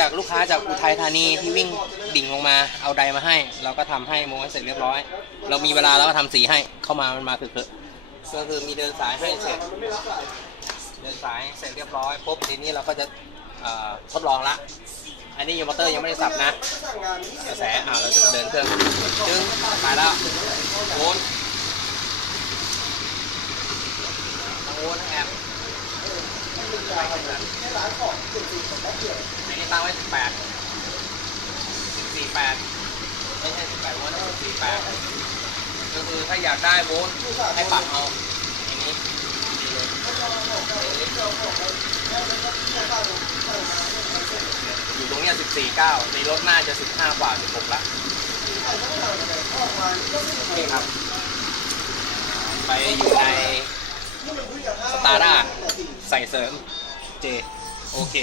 จากลูกค้าจากอุทัยธานีที่วิ่งดิ่งลงมาเอาไดมาให้ เราก็ทำให้โมให้เสร็จเรียบร้อย เรามีเวลาเราก็ทำสีให้เข้ามามันมาคือคือก็คือมีเดินสายให้เสร็จ เดินสายเสร็จเรียบร้อยปุ๊บทีนี้เราก็จะทดลองละ อันนี้ยังมอเตอร์ยังไม่ได้สับนะกระแสอ่าเราจะเดินเครื่องจึงไปแล้วโอนโอนทั้งแอมไปกันเลยอันนี้ ตั้งไว้สิบแปดสิบสี่แปดไม่ใช่สิบแปดโวลต์สิบสี่แปดก็คือถ้าอยากได้โวลต์ให้ปรับเอาอย่างนี้ดีเลยอยู่ตรงเนี้ย14.9ในรถน่าจะ15กว่า16ละโอเคครับ ไปอยู่ในสตาร์ด้าใส่เสริม เจ โอเค